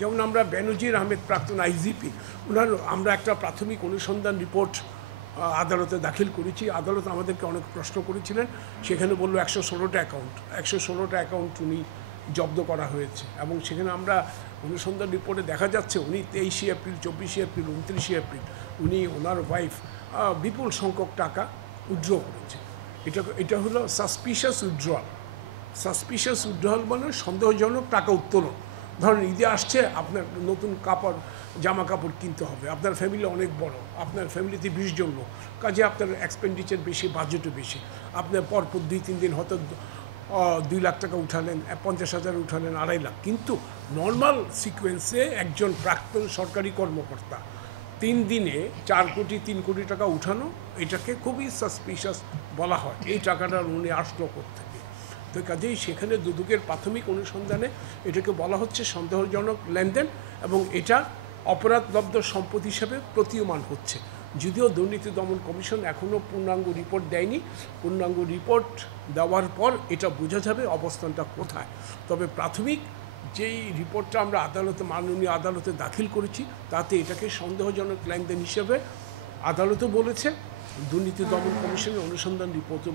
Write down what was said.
যেমন আমরা বেনজির আহমেদ প্রাক্তন আইজিপি ওনার আমরা একটা প্রাথমিক অনুসন্ধান রিপোর্ট আদালতে দাখিল করেছি। আদালত আমাদেরকে অনেক প্রশ্ন করেছিলেন, সেখানে বললো 116টা অ্যাকাউন্ট উনি জব্দ করা হয়েছে এবং সেখানে আমরা অনুসন্ধান রিপোর্টে দেখা যাচ্ছে উনি 23শে এপ্রিল 24শে এপ্রিল 29শে এপ্রিল উনি ওনার ওয়াইফ বিপুল সংখ্যক টাকা উইথড্র করেছে। এটা হলো সাসপিশিয়াস উইথড্রয়াল মানে সন্দেহজনক টাকা উত্তোলন। ধরেন ঈদে আসছে, আপনার নতুন জামা কাপড় কিনতে হবে, আপনার ফ্যামিলি অনেক বড়, আপনার ফ্যামিলিতে 20 জন লোক, কাজে আপনার এক্সপেন্ডিচার বেশি, বাজেটও বেশি, আপনার পরপর 2-3 দিন হয়তো 2 লাখ টাকা উঠালেন, 50,000 উঠালেন, 2.5 লাখ। কিন্তু নর্মাল সিকোয়েন্সে একজন প্রাক্তন সরকারি কর্মকর্তা 3 দিনে 3 কোটি টাকা উঠানো, এটাকে খুবই সাসপিশিয়াস বলা হয়। এই টাকাটা উনি আসলো কোত্থেকে? তো কাজেই সেখানে দুদকের প্রাথমিক অনুসন্ধানে এটাকে বলা হচ্ছে সন্দেহজনক লেনদেন এবং এটা অপরাধলব্ধ সম্পদ হিসেবে প্রতীয়মান হচ্ছে। যদিও দুর্নীতি দমন কমিশন এখনও পূর্ণাঙ্গ রিপোর্ট দেয়নি, পূর্ণাঙ্গ রিপোর্ট দেওয়ার পর এটা বোঝা যাবে অবস্থানটা কোথায়। তবে প্রাথমিক যেই রিপোর্টটা আমরা মাননীয় আদালতে দাখিল করেছি তাতে এটাকে সন্দেহজনক লেনদেন হিসেবে আদালতও বলেছে, দুর্নীতি দমন কমিশনের অনুসন্ধান রিপোর্টও